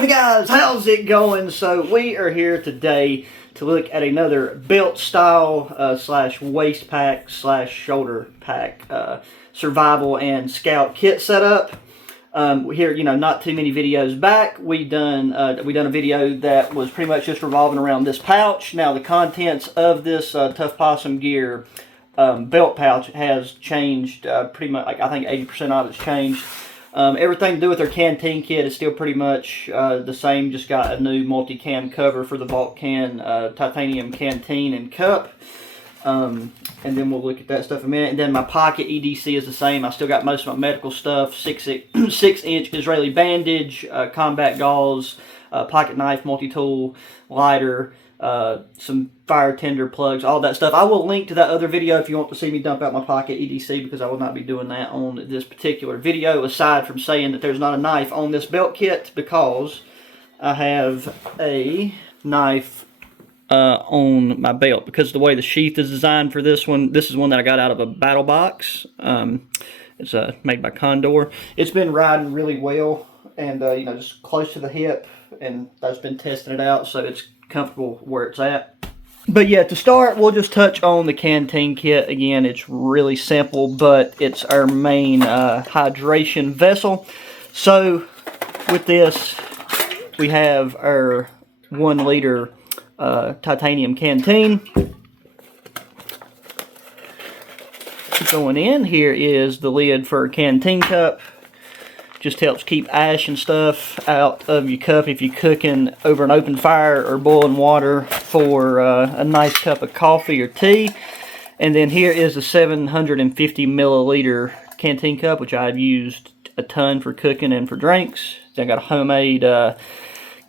Hi guys, how's it going? So we are here today to look at another belt style slash waist pack slash shoulder pack survival and scout kit setup. Here, not too many videos back, we done a video that was pretty much just revolving around this pouch. Now the contents of this Tough Possum Gear belt pouch has changed pretty much. Like I think 80% of it's changed. Everything to do with their canteen kit is still pretty much the same. Just got a new multi-cam cover for the Vulcan titanium canteen and cup. And then we'll look at that stuff in a minute. And then my pocket EDC is the same. I still got most of my medical stuff, 6-inch Israeli bandage, combat gauze, pocket knife, multi-tool, lighter, some fire tender plugs, all that stuff. I will link to that other video if you want to see me dump out my pocket EDC, because I will not be doing that on this particular video, aside from saying that there's not a knife on this belt kit, because I have a knife on my belt, because of the way the sheath is designed for this one. This is one that I got out of a battle box. It's made by Condor. It's been riding really well, and just close to the hip, and I've been testing it out, so it's comfortable where it's at. But yeah, to start, we'll just touch on the canteen kit. Again, it's really simple, but it's our main hydration vessel. So with this, we have our 1 liter titanium canteen. Going in here is the lid for a canteen cup. Just helps keep ash and stuff out of your cup if you're cooking over an open fire or boiling water for a nice cup of coffee or tea. And then here is a 750 milliliter canteen cup, which I've used a ton for cooking and for drinks. I got a homemade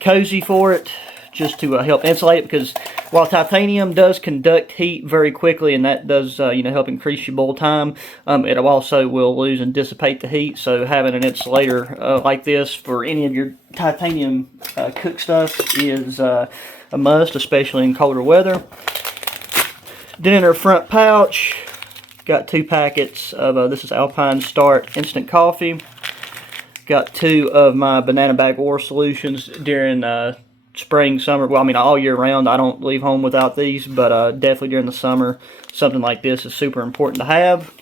cozy for it, just to help insulate it, because while titanium does conduct heat very quickly, and that does help increase your boil time, it also will lose and dissipate the heat. So having an insulator like this for any of your titanium cook stuff is a must, especially in colder weather. Then in our front pouch, got 2 packets of this is Alpine Start instant coffee. Got 2 of my banana bag oil solutions during spring, summer. Well, I mean, all year round, I don't leave home without these, but definitely during the summer, something like this is super important to have.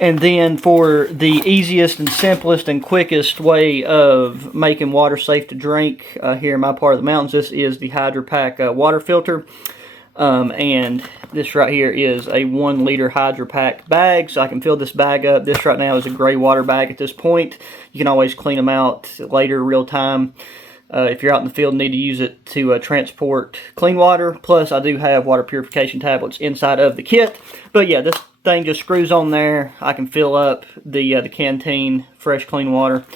And then for the easiest and simplest and quickest way of making water safe to drink here in my part of the mountains, this is the Hydro Pack water filter. And this right here is a 1 liter Hydro Pack bag, so I can fill this bag up. This right now is a gray water bag at this point. You can always clean them out later, real time. If you're out in the field and need to use it to transport clean water. Plus, I do have water purification tablets inside of the kit. But yeah, this thing just screws on there. I can fill up the canteen, fresh, clean water.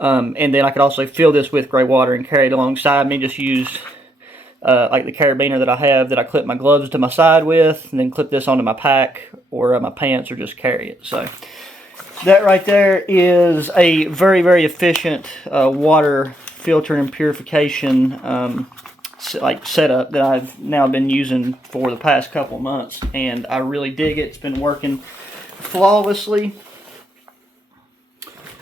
And then I could also fill this with gray water and carry it alongside me. Just use like the carabiner that I have that I clip my gloves to my side with, and then clip this onto my pack or my pants, or just carry it. So that right there is a very, very efficient water filter and purification setup that I've now been using for the past couple of months, and I really dig it. It's been working flawlessly.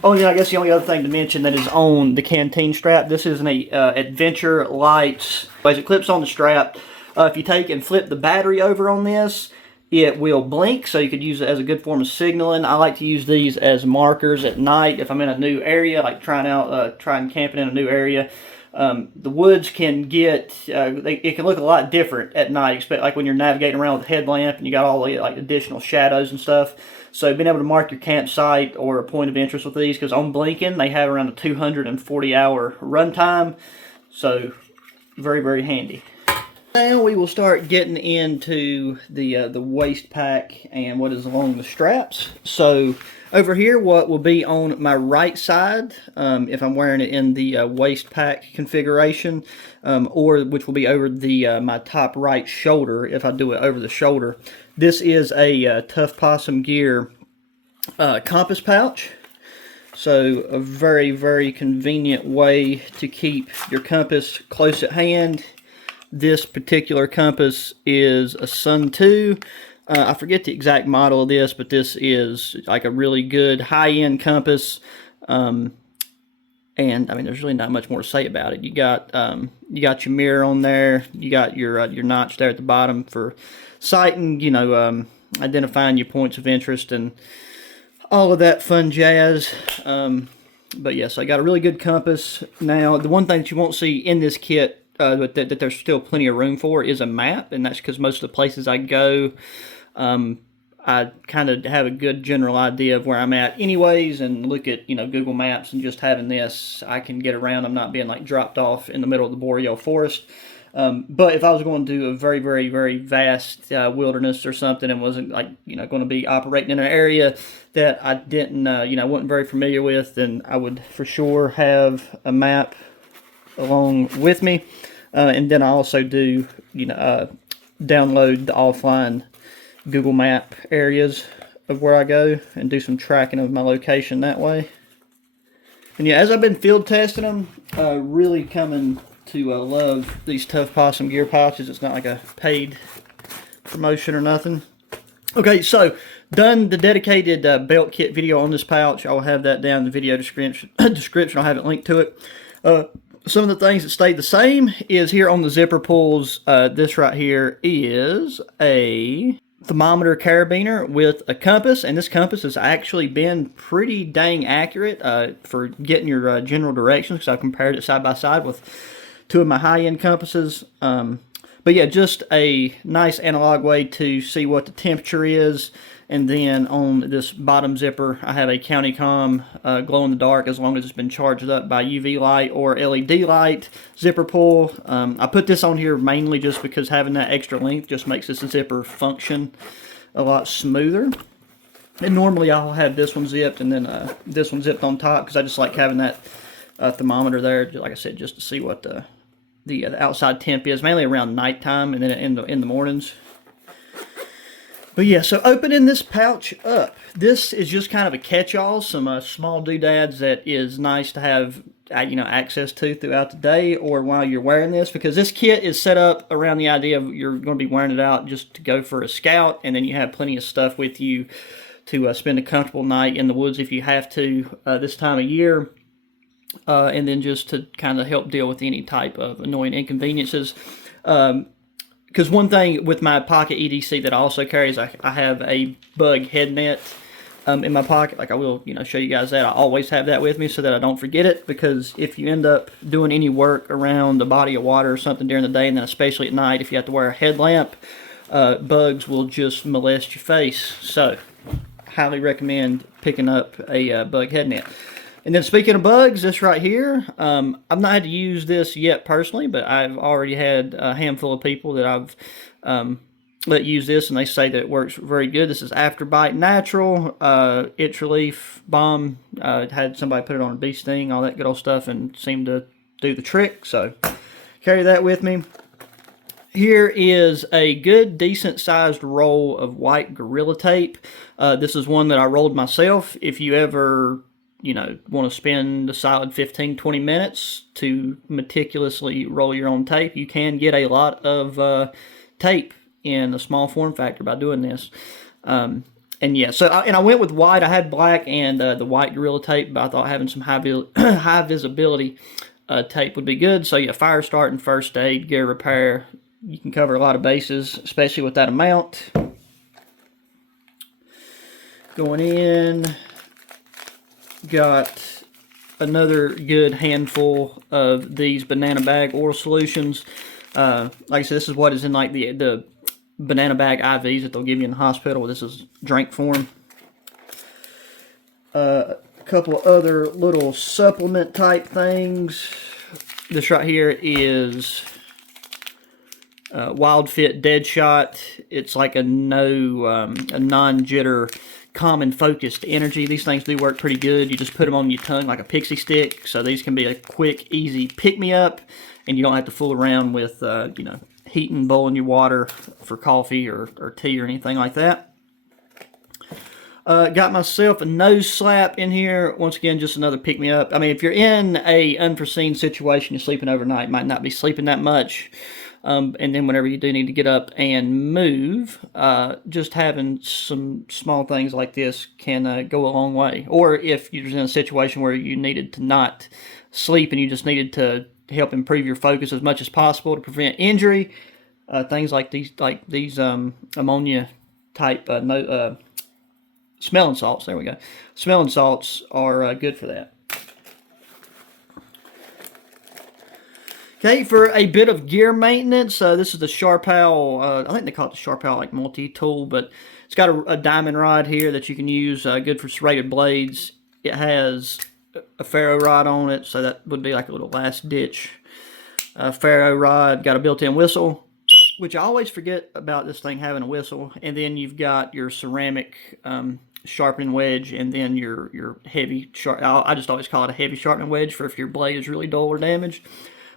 Oh yeah, I guess the only other thing to mention that is on the canteen strap, this is an Adventure Lights. As it clips on the strap, if you take and flip the battery over on this, it will blink, so you could use it as a good form of signaling. I like to use these as markers at night if I'm in a new area, like trying camping in a new area. The woods can get, it can look a lot different at night, especially like when you're navigating around with a headlamp and you got all the additional shadows and stuff. So being able to mark your campsite or a point of interest with these, because on blinking they have around a 240-hour runtime, so very, very handy. Now we will start getting into the waist pack and what is along the straps. So over here, what will be on my right side, if I'm wearing it in the waist pack configuration, or which will be over the my top right shoulder if I do it over the shoulder. This is a Tough Possum Gear compass pouch. So a very, very convenient way to keep your compass close at hand. This particular compass is a Sun 2. I forget the exact model of this, but this is like a really good high-end compass. And I mean, there's really not much more to say about it. You got your mirror on there. You got your notch there at the bottom for sighting. Identifying your points of interest and all of that fun jazz. But yes, I got a really good compass. Now, the one thing that you won't see in this kit, but that there's still plenty of room for, is a map, and that's because most of the places I go, I kind of have a good general idea of where I'm at anyways, and look at, Google Maps, and just having this, I can get around. I'm not being, like, dropped off in the middle of the boreal forest. But if I was going to do a very, very, very vast wilderness or something and wasn't, like, going to be operating in an area that I didn't, wasn't very familiar with, then I would for sure have a map along with me. And then I also do, download the offline Google Map areas of where I go and do some tracking of my location that way. And yeah, as I've been field testing them, really coming to love these Tough Possum gear pouches. It's not like a paid promotion or nothing. Okay, so done the dedicated belt kit video on this pouch. I'll have that down in the video description. I'll have it linked to it. Some of the things that stayed the same is here on the zipper pulls. This right here is a thermometer carabiner with a compass, and this compass has actually been pretty dang accurate for getting your general directions, because I've compared it side by side with two of my high-end compasses. But yeah, just a nice analog way to see what the temperature is. And then on this bottom zipper, I have a CountyCom glow-in-the-dark, as long as it's been charged up by UV light or LED light zipper pull. I put this on here mainly just because having that extra length just makes this zipper function a lot smoother. And normally I'll have this one zipped and then this one zipped on top, because I just like having that thermometer there, like I said, just to see what the outside temp is, mainly around nighttime and then in the mornings. But yeah, so opening this pouch up, this is just kind of a catch-all, some small doodads that is nice to have, access to throughout the day or while you're wearing this, because this kit is set up around the idea of you're going to be wearing it out just to go for a scout, and then you have plenty of stuff with you to spend a comfortable night in the woods if you have to this time of year, and then just to kind of help deal with any type of annoying inconveniences. Because one thing with my pocket EDC that I also carry is I have a bug head net in my pocket. Like I will, show you guys that. I always have that with me so that I don't forget it, because if you end up doing any work around a body of water or something during the day, and then especially at night, if you have to wear a headlamp, bugs will just molest your face. So, highly recommend picking up a bug head net. And then speaking of bugs, this right here, I've not had to use this yet personally, but I've already had a handful of people that I've let use this, and they say that it works very good. This is Afterbite Natural, Itch Relief Balm. Had somebody put it on a bee sting, all that good old stuff, and seemed to do the trick, so carry that with me. Here is a good, decent-sized roll of white Gorilla Tape. This is one that I rolled myself. If you ever want to spend a solid 15-20 minutes to meticulously roll your own tape, you can get a lot of tape in a small form factor by doing this. And yeah, so I went with white. I had black and the white Gorilla Tape, but I thought having some high visibility tape would be good. So yeah, fire starting, first aid, gear repair, you can cover a lot of bases, especially with that amount. Going in, got another good handful of these banana bag oral solutions. Like I said, this is what is in like the banana bag IVs that they'll give you in the hospital. This is drink form. A couple of other little supplement type things. This right here is Wild Fit Dead Shot. It's like a non-jitter, calm and focused energy. These things do work pretty good. You just put them on your tongue like a pixie stick. So these can be a quick, easy pick-me-up, and you don't have to fool around with, heating, boiling your water for coffee or tea or anything like that. Got myself a nose slap in here. Once again, just another pick-me-up. I mean, if you're in a unforeseen situation, you're sleeping overnight, might not be sleeping that much. And then whenever you do need to get up and move, just having some small things like this can go a long way. Or if you're in a situation where you needed to not sleep and you just needed to help improve your focus as much as possible to prevent injury, things like these ammonia type smelling salts. There we go. Smelling salts are good for that. Okay, for a bit of gear maintenance, this is the Surp, I think they call it the Surp like multi-tool, but it's got a diamond rod here that you can use, good for serrated blades. It has a ferro rod on it, so that would be like a little last ditch ferro rod. Got a built-in whistle, which I always forget about this thing having a whistle. And then you've got your ceramic sharpening wedge, and then your heavy I just always call it a heavy sharpening wedge for if your blade is really dull or damaged.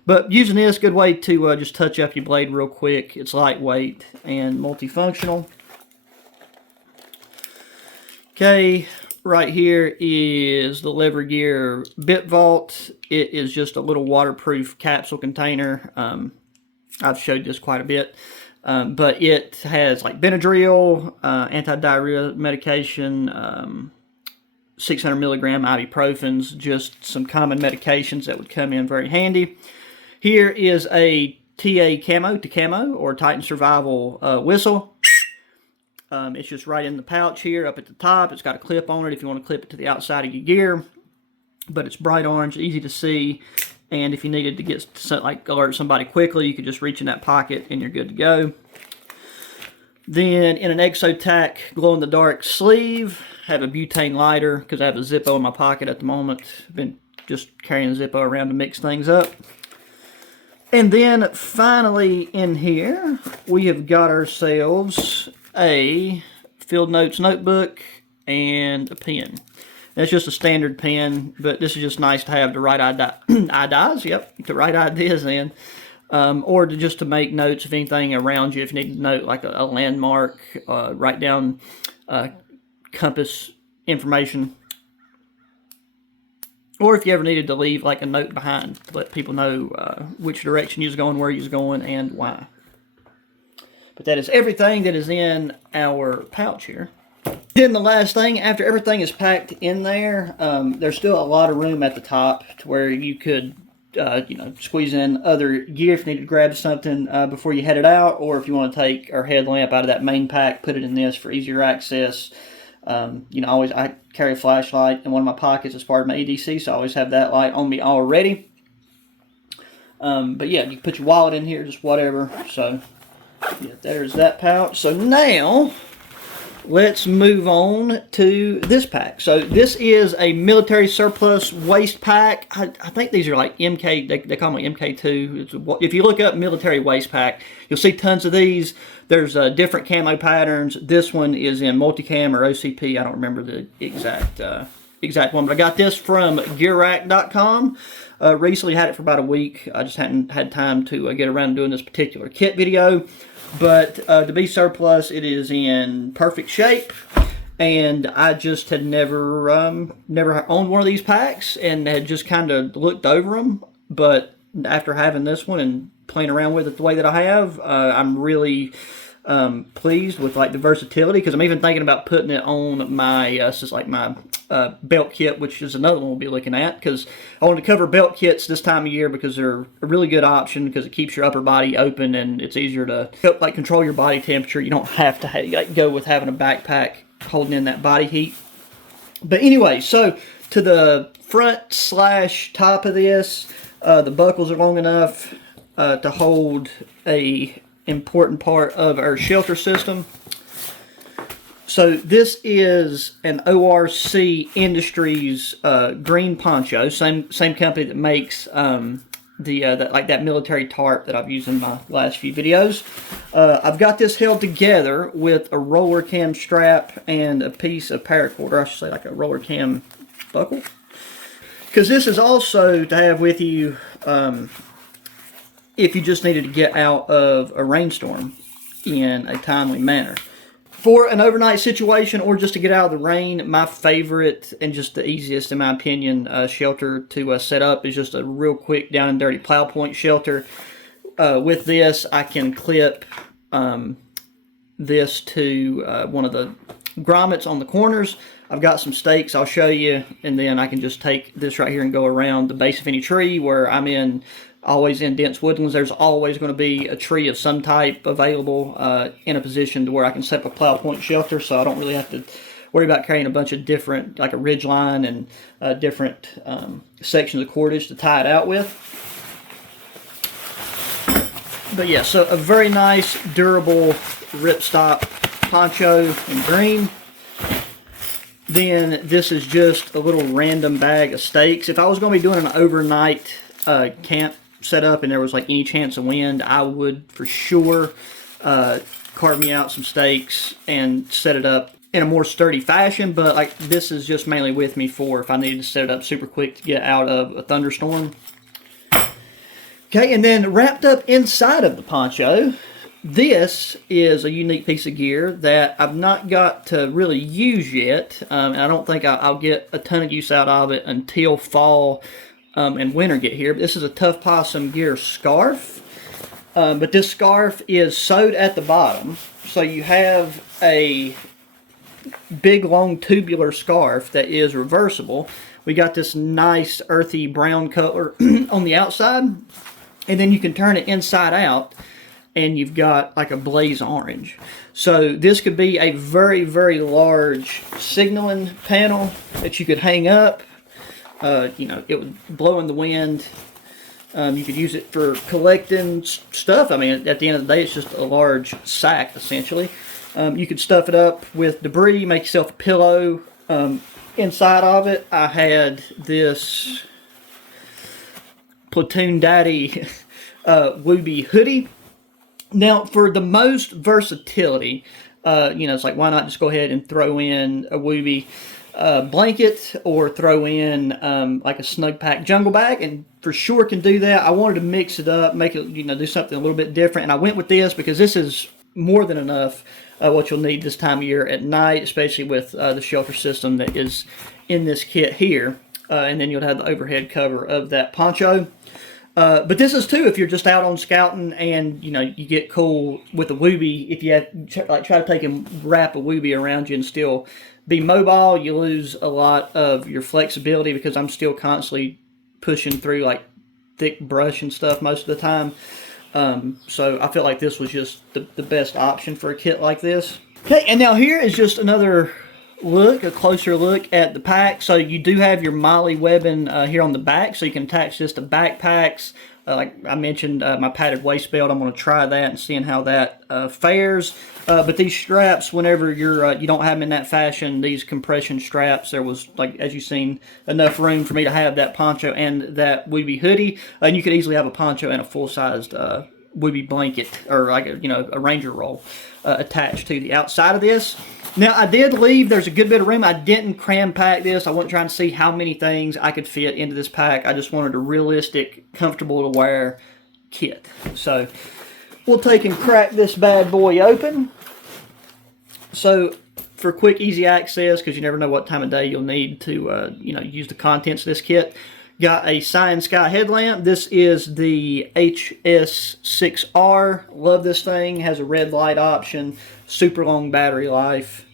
But using this, good way to just touch up your blade real quick. It's lightweight and multifunctional. Okay, right here is the lever gear bit vault. It is just a little waterproof capsule container. I've showed this quite a bit. But it has like Benadryl, anti-diarrhea medication, 600 milligram ibuprofens, just some common medications that would come in very handy. Here is a TA camo to camo or Titan Survival whistle. It's just right in the pouch here up at the top. It's got a clip on it if you want to clip it to the outside of your gear. But it's bright orange, easy to see. And if you needed to get alert somebody quickly, you could just reach in that pocket and you're good to go. Then in an Exotac glow-in-the-dark sleeve, have a butane lighter because I have a Zippo in my pocket at the moment. I've been just carrying a Zippo around to mix things up. And then finally in here, we have got ourselves a Field Notes notebook and a pen. That's just a standard pen, but this is just nice to have to write ideas, to write ideas in. Or just to make notes of anything around you. If you need to note like a landmark, write down compass information. Or if you ever needed to leave like a note behind to let people know which direction you're going, where you're going, and why. But that is everything that is in our pouch here. Then the last thing, after everything is packed in there, there's still a lot of room at the top to where you could squeeze in other gear if you need to grab something before you head it out, or if you want to take our headlamp out of that main pack, put it in this for easier access. I carry a flashlight in one of my pockets as part of my EDC, so I always have that light on me already. But yeah, you can put your wallet in here, just whatever. So yeah, there's that pouch. So now let's move on to this pack. So this is a military surplus waist pack. I think these are like MK, they call them MK2. If you look up military waist pack, you'll see tons of these. There's different camo patterns. This one is in multicam or OCP. I don't remember the exact one, but I got this from gearrack.com. Recently had it for about a week. I just hadn't had time to get around to doing this particular kit video. But to be surplus, it is in perfect shape, and I just had never owned one of these packs and had just kind of looked over them. But after having this one and playing around with it the way that I have, I'm really pleased with like the versatility, because I'm even thinking about putting it on my my belt kit, which is another one we'll be looking at, because I wanted to cover belt kits this time of year because they're a really good option because it keeps your upper body open and it's easier to help like control your body temperature. You don't have to go with having a backpack holding in that body heat. But anyway, so to the front / top of this, the buckles are long enough to hold a important part of our shelter system. So this is an ORC Industries green poncho, same company that makes that military tarp that I've used in my last few videos. I've got this held together with a roller cam strap and a piece of paracord, or I should say like a roller cam buckle. Because this is also to have with you if you just needed to get out of a rainstorm in a timely manner. For an overnight situation or just to get out of the rain, my favorite and just the easiest, in my opinion, shelter to set up is just a real quick down and dirty plow point shelter. with this, I can clip this to one of the grommets on the corners. I've got some stakes I'll show you, and then I can just take this right here and go around the base of any tree where I'm in, always in dense woodlands. There's always going to be a tree of some type available in a position to where I can set up a plow point shelter, so I don't really have to worry about carrying a bunch of different, like a ridge line and different sections of cordage to tie it out with. But yeah, so a very nice, durable ripstop poncho in green. Then this is just a little random bag of stakes. If I was going to be doing an overnight camp setup and there was like any chance of wind, I would for sure carve me out some stakes and set it up in a more sturdy fashion. But like this is just mainly with me for if I needed to set it up super quick to get out of a thunderstorm. Okay, and then wrapped up inside of the poncho, this is a unique piece of gear that I've not got to really use yet, and I don't think I'll get a ton of use out of it until fall and winter get here. But this is a Tough Possum Gear scarf, but this scarf is sewed at the bottom, so you have a big long tubular scarf that is reversible. We got this nice earthy brown color on the outside, and then you can turn it inside out and you've got like a blaze orange. So this could be a very, very large signaling panel that you could hang up. You know, it would blow in the wind. You could use it for collecting stuff. I mean, at the end of the day, it's just a large sack, essentially. You could stuff it up with debris, make yourself a pillow. Inside of it, I had this Platoon Daddy Wooby hoodie. Now, for the most versatility, you know, it's like, why not just go ahead and throw in a Wooby blanket or throw in like a snug pack jungle bag, and for sure can do that. I wanted to mix it up, make it, you know, do something a little bit different, and I went with this because this is more than enough what you'll need this time of year at night, especially with the shelter system that is in this kit here, and then you'll have the overhead cover of that poncho. But this is too if you're just out on scouting and you know you get cool with a Wooby. If you have, like try to take and wrap a Wooby around you and still be mobile, you lose a lot of your flexibility because I'm still constantly pushing through like thick brush and stuff most of the time. So I felt like this was just the best option for a kit like this. Okay, and now here is just another look, a closer look at the pack. So you do have your Molly webbing here on the back, so you can attach this to backpacks. Like I mentioned, my padded waist belt, I'm going to try that and seeing how that fares. But these straps, whenever you don't have them in that fashion, these compression straps, there was, like as you've seen, enough room for me to have that poncho and that Wooby hoodie. And you could easily have a poncho and a full-sized Wooby blanket, or like a Ranger roll attached to the outside of this. Now I did leave, there's a good bit of room. I didn't cram pack this. I wasn't trying to see how many things I could fit into this pack. I just wanted a realistic, comfortable to wear kit. So we'll take and crack this bad boy open. So for quick, easy access, because you never know what time of day you'll need to use the contents of this kit. Got a Cyan Sky headlamp. This is the HS6R. Love this thing. Has a red light option. Super long battery life.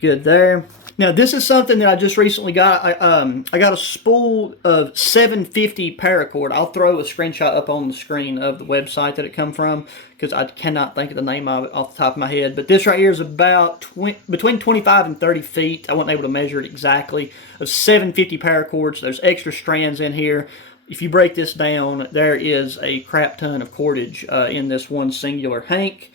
Good there. Now this is something that I just recently got. I got a spool of 750 paracord. I'll throw a screenshot up on the screen of the website that it come from because I cannot think of the name of it off the top of my head. But this right here is about between 25 and 30 feet. I wasn't able to measure it exactly. Of 750 paracords. There's extra strands in here. If you break this down, there is a crap ton of cordage in this one singular hank.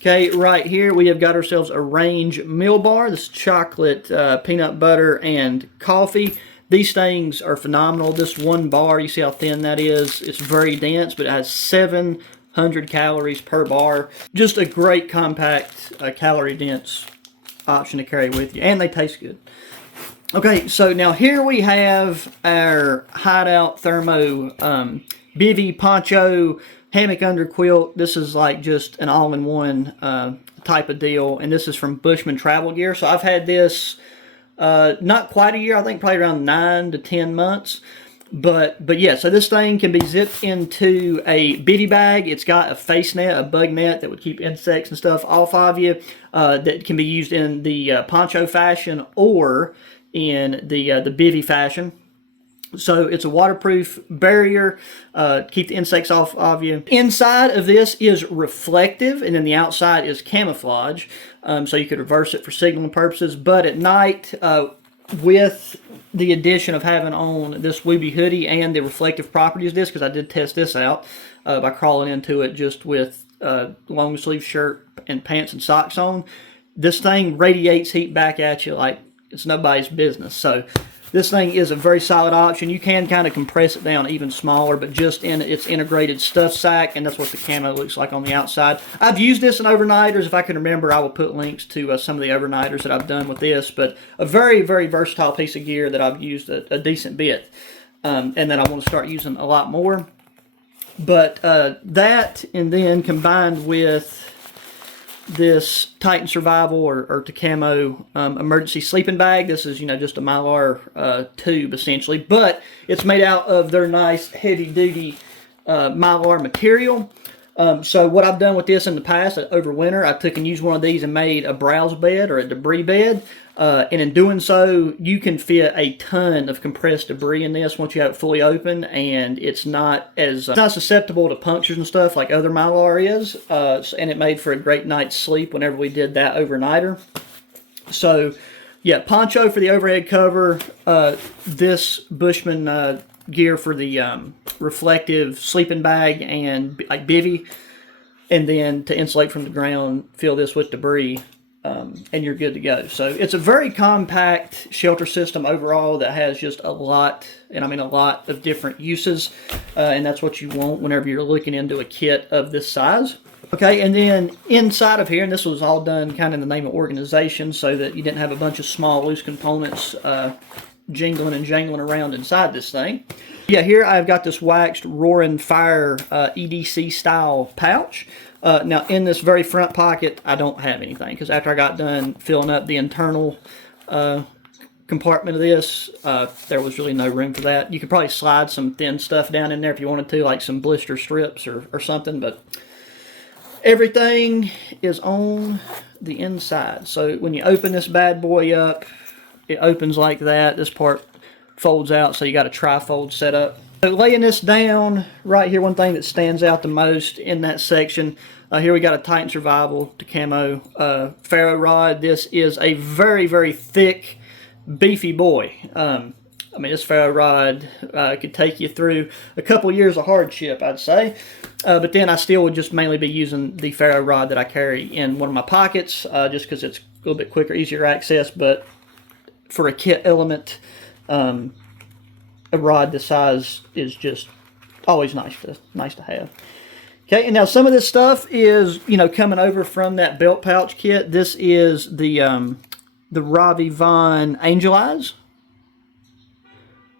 Okay, right here we have got ourselves a Range meal bar. This is chocolate, peanut butter, and coffee. These things are phenomenal. This one bar, you see how thin that is? It's very dense, but it has 700 calories per bar. Just a great compact, calorie-dense option to carry with you, and they taste good. Okay, so now here we have our Hideout Thermo Bivy Poncho hammock under quilt. This is like just an all-in-one type of deal, and this is from Bushman Travel Gear. So I've had this not quite a year, I think probably around 9 to 10 months. But yeah, so this thing can be zipped into a bivy bag. It's got a face net, a bug net that would keep insects and stuff off of you. That can be used in the poncho fashion or in the bivy fashion. So it's a waterproof barrier, keep the insects off of you. Inside of this is reflective, and then the outside is camouflage. So you could reverse it for signaling purposes. But at night, with the addition of having on this Bivy hoodie and the reflective properties of this, because I did test this out by crawling into it just with long sleeve shirt and pants and socks on, this thing radiates heat back at you like it's nobody's business. So this thing is a very solid option. You can kind of compress it down even smaller, but just in its integrated stuff sack, and that's what the camo looks like on the outside. I've used this in overnighters. If I can remember, I will put links to some of the overnighters that I've done with this, but a very, very versatile piece of gear that I've used a decent bit, and that I want to start using a lot more. But that, and then combined with this Titan Survival or Tacamo emergency sleeping bag. This is, just a Mylar tube, essentially. But it's made out of their nice heavy-duty Mylar material. So what I've done with this in the past, over winter, I took and used one of these and made a browse bed or a debris bed. And in doing so, you can fit a ton of compressed debris in this once you have it fully open, and it's not as not susceptible to punctures and stuff like other Mylar is. And it made for a great night's sleep whenever we did that overnighter. So, yeah, Poncho for the overhead cover, this Bushman gear for the reflective sleeping bag and like bivy, and then to insulate from the ground, fill this with debris. And you're good to go. So it's a very compact shelter system overall that has just a lot, and I mean a lot of different uses, and that's what you want whenever you're looking into a kit of this size. Okay, and then inside of here, and this was all done kind of in the name of organization so that you didn't have a bunch of small loose components jingling and jangling around inside this thing. Yeah, here I've got this waxed Roaring Fire EDC style pouch. Now, in this very front pocket, I don't have anything, because after I got done filling up the internal compartment of this, there was really no room for that. You could probably slide some thin stuff down in there if you wanted to, like some blister strips or something, but everything is on the inside. So when you open this bad boy up, it opens like that. This part folds out, so you got a tri-fold set up. So laying this down right here, one thing that stands out the most in that section, here we got a Titan Survival Tacamo ferro rod. This is a very, very thick, beefy boy. I mean, this ferro rod could take you through a couple years of hardship, I'd say. But then I still would just mainly be using the ferro rod that I carry in one of my pockets, just because it's a little bit quicker, easier access. But for a kit element, a rod this size is just always nice to have. Okay, and now some of this stuff is coming over from that belt pouch kit. This is the Ravi Von Angel Eyes,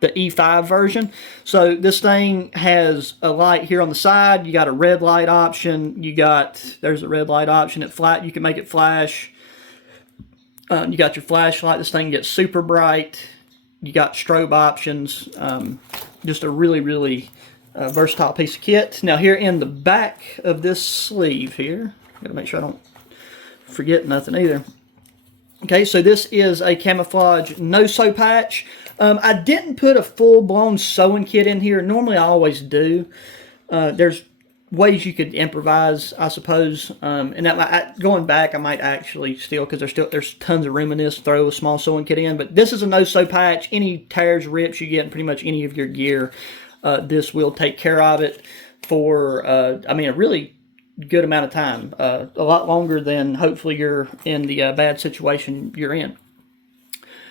the E5 version. So this thing has a light here on the side. You got a red light option. There's a red light option. You can make it flash. You got your flashlight. This thing gets super bright. You got strobe options. Just a really, really versatile piece of kit. Now here in the back of this sleeve here, gotta make sure I don't forget nothing either. Okay, so this is a camouflage no-sew patch. I didn't put a full-blown sewing kit in here. Normally I always do. There's ways you could improvise, I suppose. And that going back, I might actually still, because there's tons of room in this, throw a small sewing kit in. But this is a no-sew patch. Any tears, rips you get in pretty much any of your gear, this will take care of it for, I mean, a really good amount of time. A lot longer than hopefully you're in the bad situation you're in.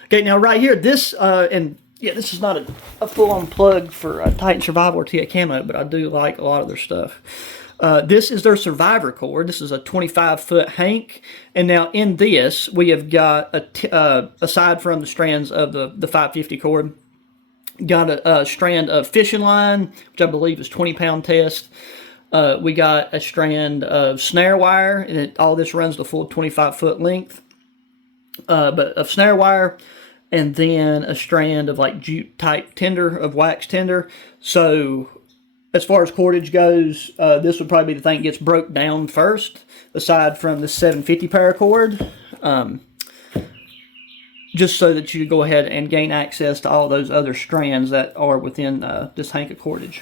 Okay, now right here, this, and yeah, this is not a full-on plug for Titan Survival or Tacamo, but I do like a lot of their stuff. This is their Survivor cord. This is a 25-foot hank. And now in this, we have got, aside from the strands of the 550 cord, got a strand of fishing line, which I believe is 20-pound test. We got a strand of snare wire, and all this runs the full 25-foot length. But of snare wire, and then a strand of like jute type tinder, of wax tinder. So as far as cordage goes, this would probably be the thing that gets broke down first, aside from the 750 paracord, just so that you go ahead and gain access to all those other strands that are within this hank of cordage.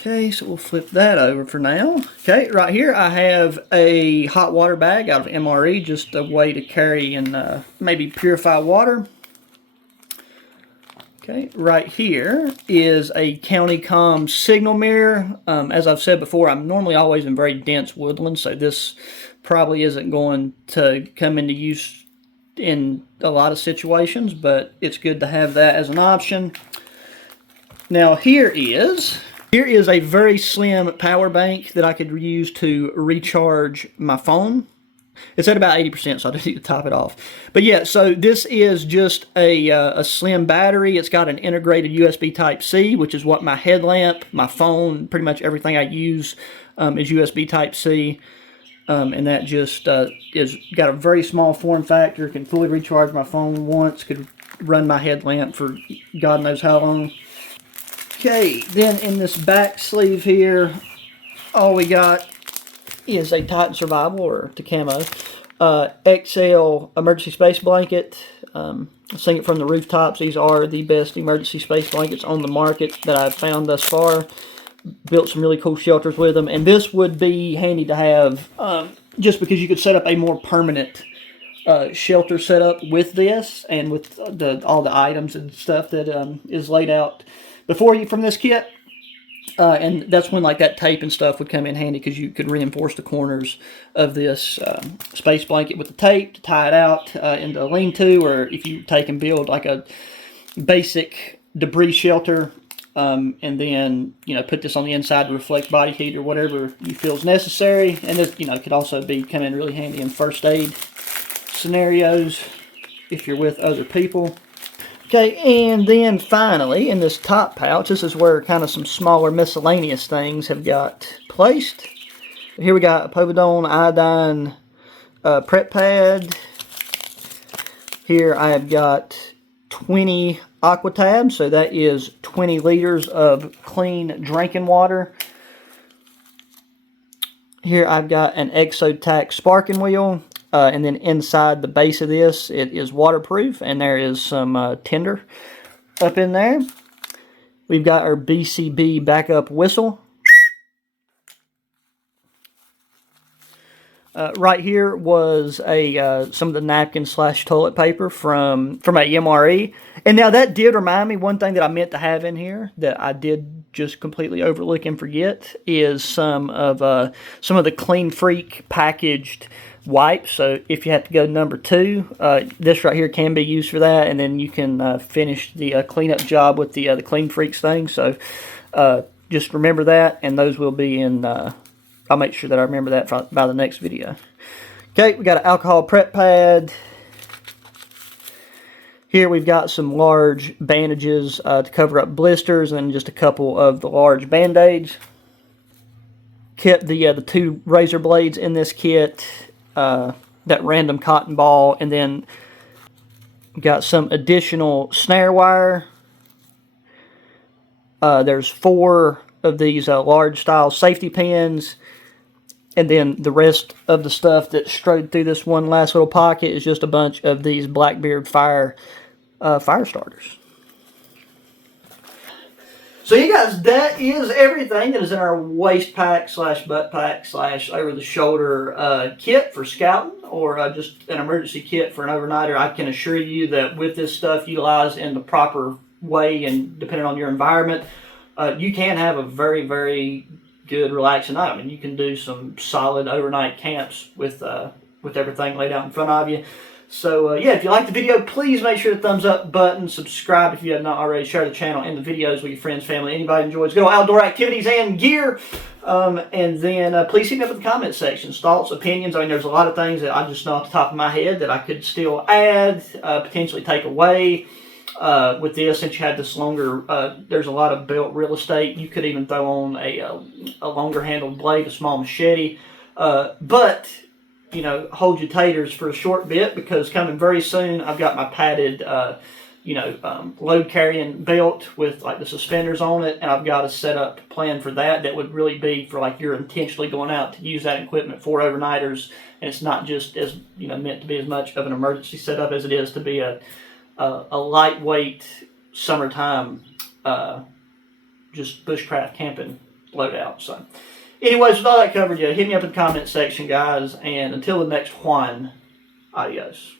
Okay, so we'll flip that over for now. Okay, right here I have a hot water bag out of MRE, just a way to carry and maybe purify water. Okay, right here is a County Com signal mirror. As I've said before, I'm normally always in very dense woodland, so this probably isn't going to come into use in a lot of situations, but it's good to have that as an option. Now here is a very slim power bank that I could use to recharge my phone. It's at about 80%, so I just need to top it off. But yeah, so this is just a slim battery. It's got an integrated USB Type-C, which is what my headlamp, my phone, pretty much everything I use is USB Type-C. And that just is got a very small form factor, can fully recharge my phone once, could run my headlamp for God knows how long. Okay, then in this back sleeve here, all we got is a Titan Survival, or Tacamo, XL emergency space blanket. Sing it from the rooftops. These are the best emergency space blankets on the market that I've found thus far. Built some really cool shelters with them, and this would be handy to have just because you could set up a more permanent shelter setup with this, and with all the items and stuff that is laid out before you from this kit. And that's when like that tape and stuff would come in handy, because you could reinforce the corners of this space blanket with the tape to tie it out into a lean-to, or if you take and build like a basic debris shelter, and then put this on the inside to reflect body heat or whatever you feel is necessary. And this could also come in really handy in first aid scenarios if you're with other people. Okay, and then finally, in this top pouch, this is where kind of some smaller miscellaneous things have got placed. Here we got a povidone iodine prep pad. Here I have got 20 aqua tabs, so that is 20 liters of clean drinking water. Here I've got an Exotac sparking wheel. And then inside the base of this, it is waterproof, and there is some tinder up in there. We've got our BCB backup whistle. Right here was some of the napkins / toilet paper from a MRE. And now that did remind me, one thing that I meant to have in here that I did just completely overlook and forget is some of the Clean Freak packaged wipes. So if you have to go number 2, this right here can be used for that, and then you can finish the cleanup job with the Clean Freaks thing. So just remember that, and those will be in. I'll make sure that I remember that by the next video. Okay, we got an alcohol prep pad. Here we've got some large bandages to cover up blisters, and just a couple of the large band-aids. Kept the 2 razor blades in this kit, that random cotton ball, and then got some additional snare wire. There's 4 of these large style safety pins, and then the rest of the stuff that strode through this one last little pocket is just a bunch of these Blackbeard fire starters. So you guys, that is everything that is in our waist pack / butt pack / over the shoulder kit for scouting, or just an emergency kit for an overnighter. I can assure you that with this stuff utilized in the proper way and depending on your environment, you can have a very, very good relaxing night. I mean, you can do some solid overnight camps with everything laid out in front of you. So yeah, if you like the video, please make sure to thumbs up button, subscribe if you have not already, share the channel and the videos with your friends, family, anybody enjoys good old outdoor activities and gear. And then please hit me up in the comment sections, thoughts, opinions. I mean, there's a lot of things that I just know off the top of my head that I could still add, potentially take away. With this, since you had this longer, there's a lot of belt real estate. You could even throw on a longer handled blade, a small machete. But hold your taters for a short bit, because coming very soon, I've got my padded, load carrying belt with like the suspenders on it, and I've got a setup plan for that. That would really be for like you're intentionally going out to use that equipment for overnighters, and it's not just as meant to be as much of an emergency setup as it is to be a lightweight summertime just bushcraft camping loadout. So anyways, with all that covered, hit me up in the comment section, guys, and until the next one, adios.